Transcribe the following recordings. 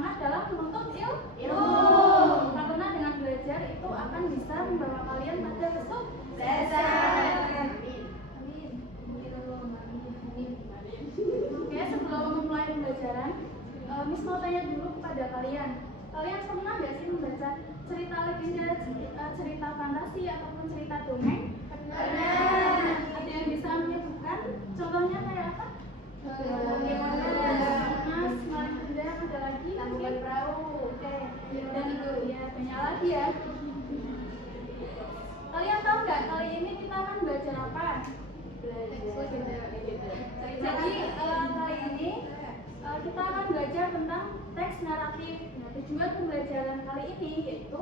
semangat dalam menuntut ilmu. Karena dengan belajar itu akan bisa membawa kalian pada kesuksesan. Amin. Oke, sebelum memulai pembelajaran, Miss mau tanya dulu kepada kalian. Kalian pernah nggak sih membaca cerita legenda, cerita fantasi ataupun cerita dongeng? Pernah. Ada yang bisa menyebutkan? Contohnya kayak apa? Mas, Maling Kendang, ada lagi? Tangkuban Perahu. Oke. Dan itu ya banyak lagi ya. Kalian tahu nggak kali ini kita akan belajar apa? Jadi kali ini kita akan belajar tentang teks naratif. Nah, tujuan pembelajaran kali ini yaitu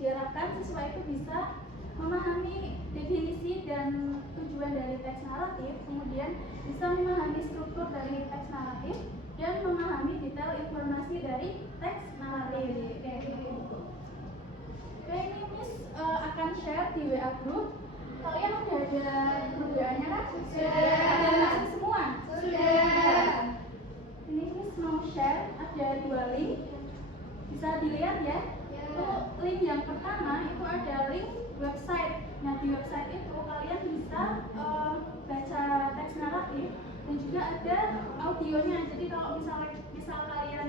diharapkan siswa itu bisa memahami definisi dan tujuan dari teks naratif, kemudian bisa memahami struktur dari teks naratif dan memahami detail informasi dari teks naratif. Oke, ini Miss akan share di WA group. Kalian udah ada grup WA-nya kan? Sudah. Ada masuk semua? Sudah. Ini Miss mau share, ada 2 link. Bisa dilihat ya. Itu link yang pertama itu ada link website. Nah, di website itu kalian bisa baca teks naratif dan juga ada audionya. Jadi kalau misal kalian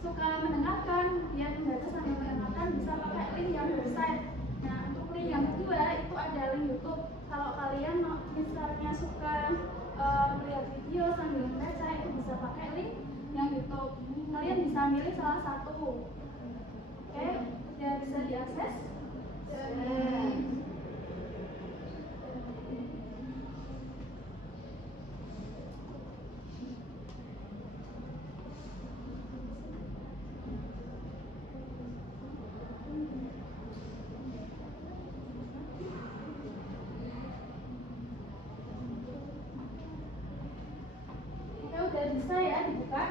suka mendengarkan, kemudian membaca sambil mendengarkan, bisa pakai link yang website. Nah, untuk link yang kedua itu ada link YouTube. Kalau kalian misalnya suka melihat video sambil membaca, itu bisa pakai link yang YouTube. Kalian bisa milih salah satu. Oke, ya bisa diakses. Udah bisa ya dibuka.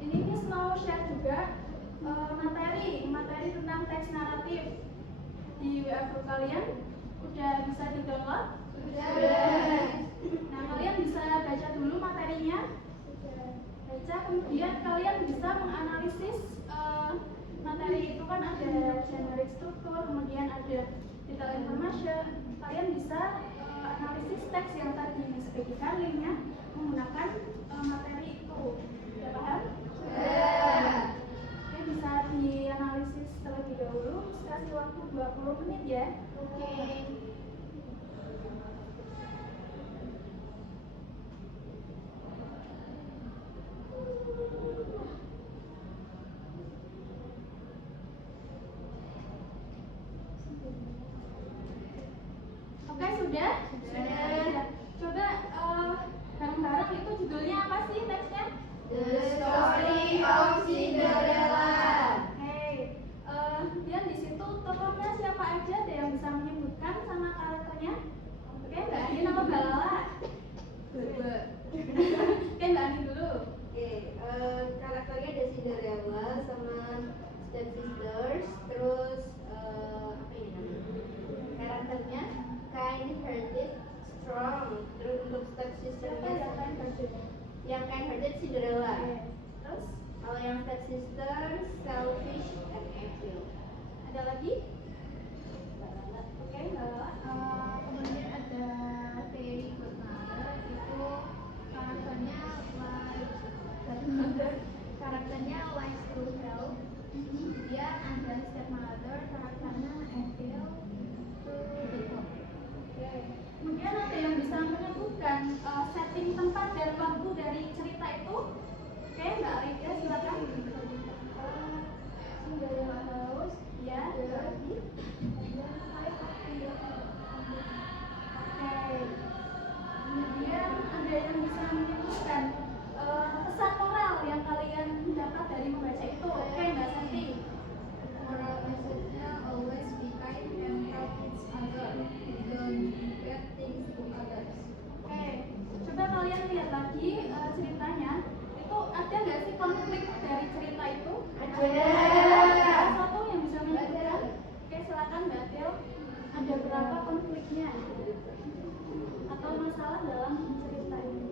Ini Miss mau share juga materi tentang teks naratif di WA group kalian. Udah bisa di-download? Sudah. Nah, kalian bisa baca dulu materinya. Baca, kemudian kalian bisa menganalisis materi itu kan ada generic struktur, kemudian ada detail information. Kalian bisa analisis teks yang tadi disebutkan linknya menggunakan materi itu. Sudah paham? Sudah. Oke, bisa dianalisis terlebih dahulu. Kasih waktu 20 menit ya. Oke. Oke, sudah? Sudah. Coba bareng-bareng itu judulnya apa sih teksnya? The Story of Cinderella. Oke. Kemudian di situ tokohnya siapa aja? Ada yang bisa menyebutkan sama karakternya? Oke, Mbak Ani nama Mbak Lala. Oke, Mbak Ani dulu. Oke, karakternya ada Cinderella sama Step Sisters. Terus apa ini namanya? Karakternya kind-hearted, strong. Terus untuk Step Sistersnya yang kind-hearted Cinderella. Terus Kalau yang Step Sisters selfish and evil. ada lagi? Oke, Mbak Lala. Kemudian ada Fairy Godmother, itu karakternya wise to help. Dia ada Stepmother, karakternya evil to help. Oke. Kemudian ada yang bisa menyebutkan setting tempat dan waktu dari cerita itu? Oke, Mbak Alida silakan. Cinderella House, Ya. ada lagi. Oke. Kemudian ada yang bisa menyebutkan pesan moral yang kalian dapat dari membaca itu? Oke, Mbak Santi. Moral message-nya always be kind and help each other. Don't do bad things to others. Oke, coba kalian lihat lagi ceritanya. Itu ada nggak sih konflik dari cerita itu? Ada. Salah satu yang bisa menyebutkan? Oke, silakan Mbak Til. Ada berapa konfliknya? Atau masalah dalam cerita ini?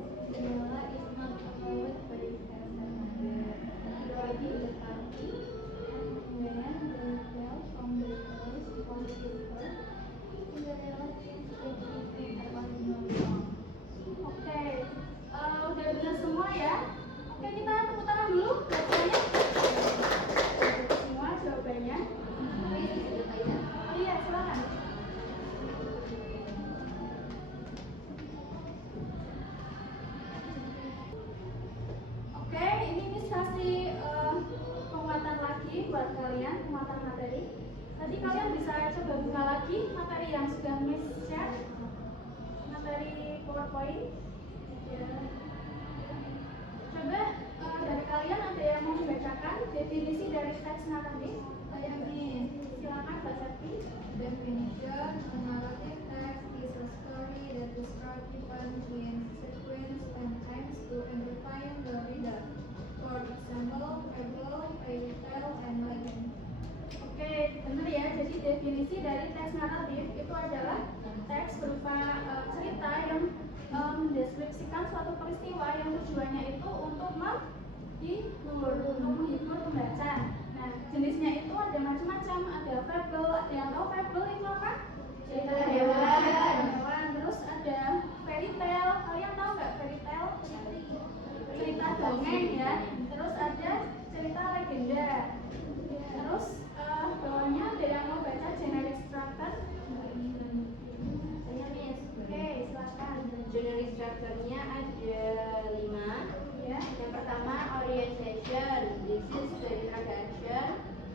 Tadi kalian bisa coba buka lagi materi yang sudah Miss share, materi PowerPoint. Ya. Coba dari kalian ada yang mau membacakan definisi dari teks naratif? Saya Miss. Silakan Mbak Septi. Definition: a narrative text is a story that describes events in sequence and aims to entertain the reader. For example, fable, fairy tale, and legend. Oke, benar ya. Jadi definisi dari teks naratif itu adalah teks berupa cerita yang mendeskripsikan suatu peristiwa yang tujuannya itu untuk menghibur pembaca. Nah, jenisnya itu ada macam-macam. Ada fable, ada yang tahu fable itu apa? Cerita hewan. Terus ada fairy tale. Kalian tahu nggak fairy tale? Cerita dongeng ya. Terus ada cerita legenda. Terus bawahnya ada yang mau baca generic structure? Saya Miss. Oke, silakan. Generic structure-nya ada 5. Ya. Yang pertama, orientation. This is the introduction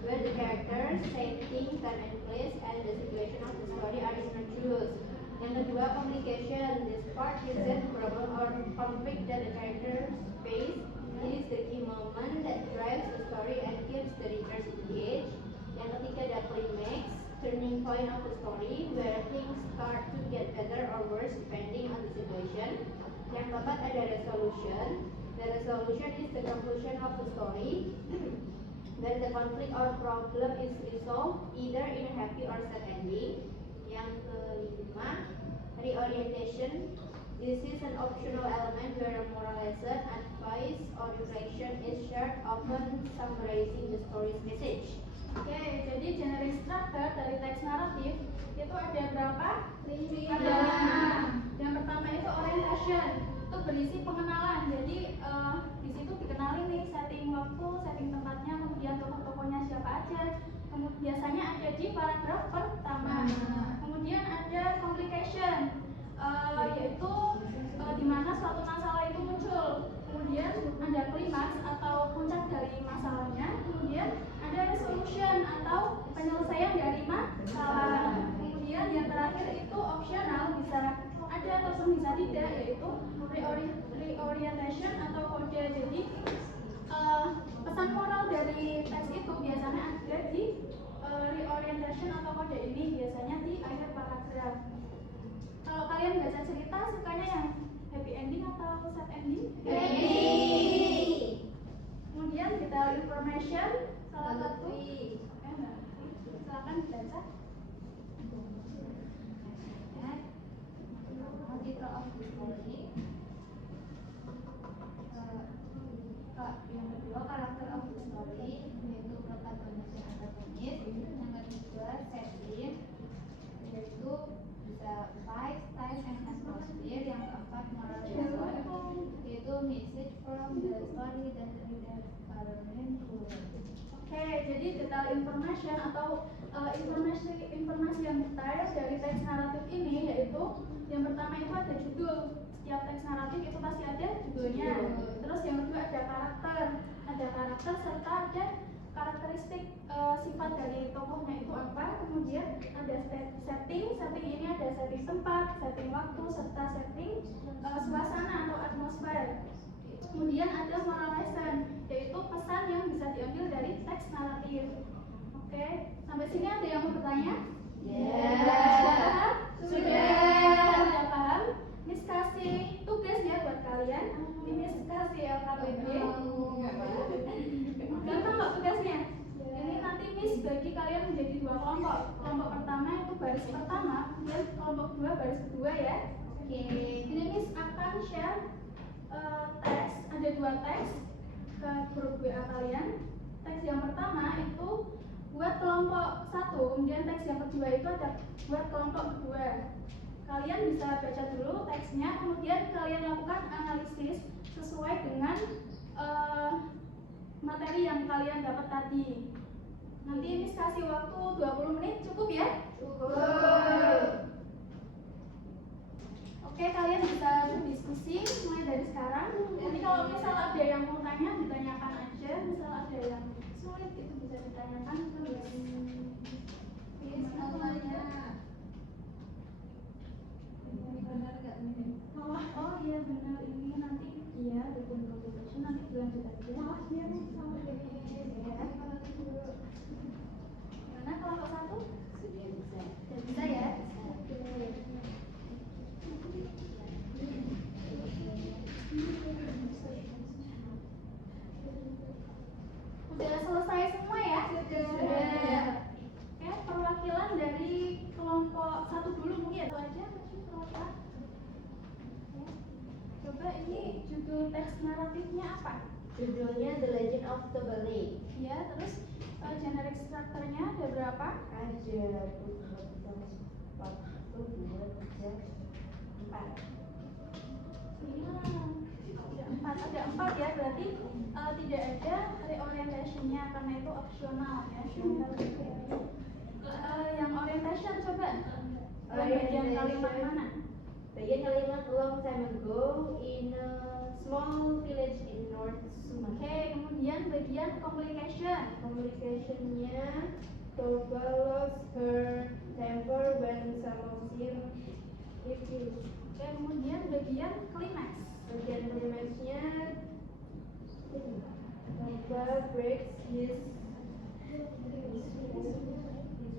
where the characters, setting, time and place, and the situation of the story are introduced. Yang kedua, communication. This part presents problem or conflict that the characters face. It is the key moment that drives the story and keeps the readers engaged. Yang ketiga, the climax, turning point of the story where things start to get better or worse depending on the situation. Yang keempat, ada resolution. The resolution is the conclusion of the story where the conflict or problem is resolved either in a happy or sad ending. Yang kelima, reorientation. This is an optional element where a moral lesson, advice, or reflection is shared, often summarizing the story's message. Oke, jadi generic structure dari teks naratif itu ada berapa? 5. Ada 5. Yang pertama itu orientation, itu berisi pengenalan. Jadi di situ dikenali nih setting waktu, setting tempatnya, kemudian tokoh-tokohnya siapa aja. Kemudian biasanya ada di paragraf pertama. Kemudian ada complication, yaitu di mana suatu masalah itu muncul. Kemudian ada klimaks atau puncak dari masalahnya. Kemudian ada resolution atau penyelesaian dari masalah. Kemudian yang terakhir itu optional, bisa ada ataupun bisa tidak, yaitu reorientation atau kode. Jadi pesan moral dari teks itu biasanya ada di reorientation atau kode ini, biasanya di akhir paragraf. Kalau kalian baca cerita, sukanya yang happy ending atau sad ending? Happy. Kemudian detail information, salah satu. Silakan dibaca. Title of the story. Yang kedua, karakter of the story, yaitu protagonis dan antagonis. Yang ketiga, setting, yaitu bisa place, time, and atmosphere. Yang keempat, moral lesson, yaitu message from the story that the reader are meant to learn. Oke, jadi detail information atau informasi yang detail dari teks naratif ini, yaitu yang pertama itu ada judul. Setiap teks naratif itu pasti ada judulnya. Terus yang kedua ada karakter serta ada karakteristik sifat dari tokohnya itu apa. Kemudian ada setting ini ada setting tempat, setting waktu, serta setting suasana atau atmosfer. Kemudian ada moral lesson, yaitu pesan yang bisa diambil dari teks naratif. Oke, sampai sini ada yang mau bertanya? Sudah paham? Miss kasih tugas ya buat kalian. Miss kasih LKPD. Gampang kok tugasnya. Ini nanti Miss bagi kalian menjadi 2 kelompok. Kelompok pertama itu baris pertama, kemudian kelompok 2 baris kedua ya. Oke. Ini Miss akan share teks, ada 2 teks ke grup WA kalian. Teks yang pertama itu buat kelompok 1, kemudian teks yang kedua itu ada buat kelompok kedua. Kalian bisa baca dulu teksnya, kemudian kalian lakukan analisis sesuai dengan materi yang kalian dapat tadi. Nanti ini kasih waktu 20 menit, cukup ya? Cukup. Oke, kalian bisa berdiskusi mulai dari sekarang. Jadi kalau misal ada yang mau tanya, ditanyakan aja. Misal ada yang sulit, itu bisa ditanyakan terus. Oh iya benar, ini nanti iya bikin computation nanti dilanjut aja. Gimana kelompok 1? Sudah bisa. Sudah bisa ya? Udah selesai semua ya? Sudah. Oke, perwakilan dari kelompok 1 dulu mungkin itu aja masih perwakilan. Oke. Coba ini judul teks naratifnya apa? Judulnya The Legend of Toba Lake. Ya, terus generic structure-nya ada berapa? Ada 4, 2, 3, 4. Iya, ada empat ya, berarti tidak ada reorientation-nya karena itu opsional ya. Yang orientation coba, yang bagian kalimat mana? Bagian kalimat long time ago in a small village in North Sumatra. Oke, kemudian bagian communication. Communication-nya Toba lost her temper when Samosir refused. Oke, kemudian bagian climax. Bagian klimaksnya Toba breaks his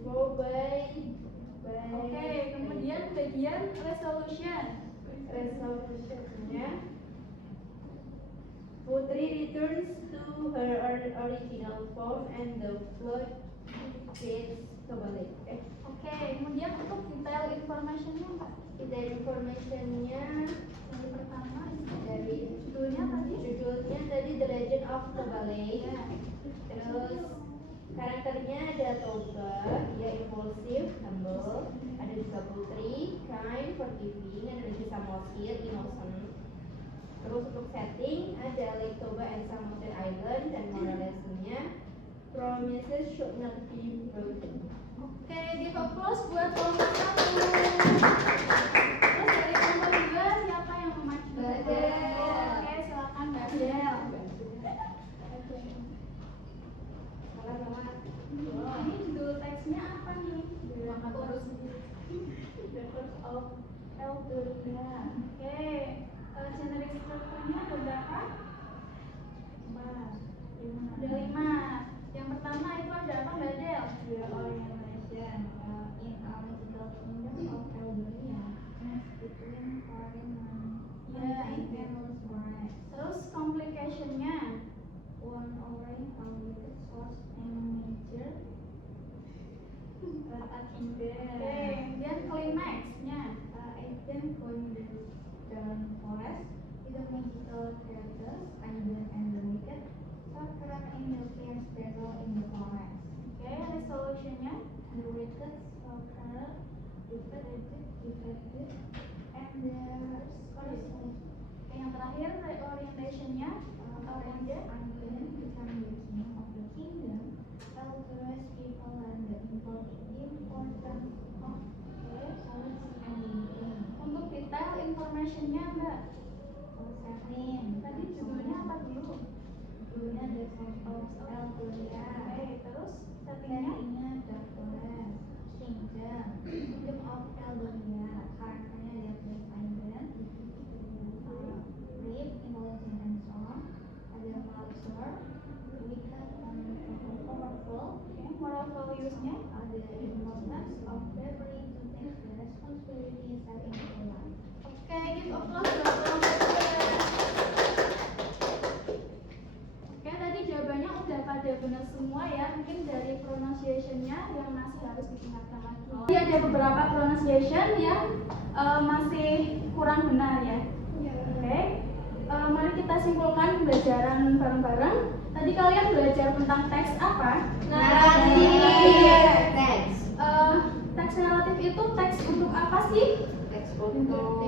vow by Oke, kemudian bagian resolution. resolutionnya Putri returns to her original form and the flood creates Toba Lake. Oke, kemudian untuk detail information-nya Mbak. Detail informationnya Yang pertama dari judulnya tadi. judulnya tadi The Legend of Toba Lake. Ya. Terus karakternya ada Toba, dia impulsif, humble. Ada juga Putri, kind, forgiving. Ada juga Samosir, innocent. Terus untuk setting ada Lake Toba and Samosir Island, dan moral lesson-nya promises should not be broken. Oke, give applause buat kelompok 1. Terus dari kelompok 2 siapa yang mau maju? Badel. Oke, silakan Badel. Ini judul teksnya apa nih? The Curse of Eldoria. Oke, generic structure-nya ada berapa? 5. Ada 5. Yang pertama itu ada apa Mbak Del? Reorientation in a mythical kingdom of Eldoria, between foreign Ya, and ini. famous foreign. Terus complication-nya. One over our source and major Oke, kemudian climax-nya. item on the stone forest with the magical characters Ivan and the Wicked sorcerer in the fierce battle in the forest. Oke, resolution-nya. The wicked sorcerer defeated and the sorcerer Oke, yang terakhir reorientation-nya. Kemudian Ivan become the king of the kingdom. Elder's people learn the importance of solace and living. untuk detail information-nya Mbak. Tadi Judulnya apa dulu? Judulnya The Curse of Eldoria. Oke, terus setting-nya. Settingnya The Forest Kingdom, Kingdom of Eldoria. Karakternya ada Chris Ivan, Brave, Intelligent, and Strong. Ada Malzor, Wicked, and Powerful. Oke, moral values-nya. Ada the importance of bravery to take the responsibility set in your life. Oke, give applause buat kelompok 2. Oke, tadi jawabannya udah pada benar semua ya. Mungkin dari pronunciation-nya yang masih harus ditingkatkan lagi. Jadi ada beberapa pronunciation yang masih kurang benar ya. Oke, mari kita simpulkan pembelajaran bareng-bareng. Tadi kalian belajar tentang teks apa? Teks. Teks naratif itu teks untuk apa sih? Teks untuk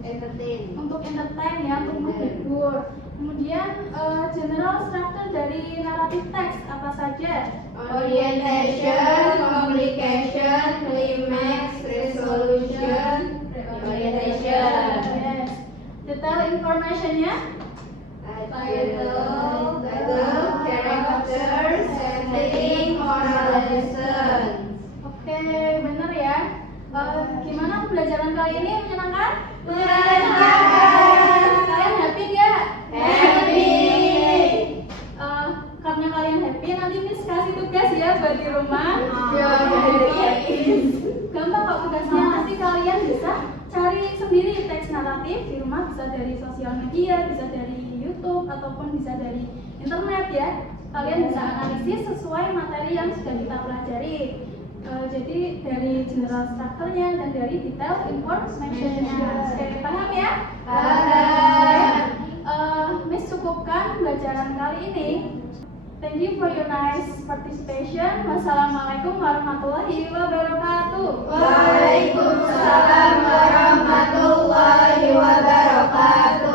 entertain. Untuk entertain ya, untuk menghibur. Kemudian general structure dari naratif teks apa saja? Orientation, communication, climax, resolution, orientation. Yes. Detail information-nya? Title, character, setting, moral lesson. Oke, Oke, bener ya. Gimana pembelajaran kali ini, menyenangkan? Kalian happy nggak? Karena kalian happy, nanti Miss kasih tugas ya buat di rumah. Gampang kok tugasnya, nanti kalian bisa cari sendiri teks naratif di rumah, bisa dari sosial media, bisa dari YouTube, ataupun bisa dari internet ya. Kalian bisa analisis sesuai materi yang sudah kita pelajari. Jadi dari general structure-nya dan dari detail information-nya. Oke, paham ya? Miss cukupkan pelajaran kali ini. Thank you for your nice participation. Wassalamualaikum warahmatullahi wabarakatuh. Waalaikumsalam warahmatullahi wabarakatuh.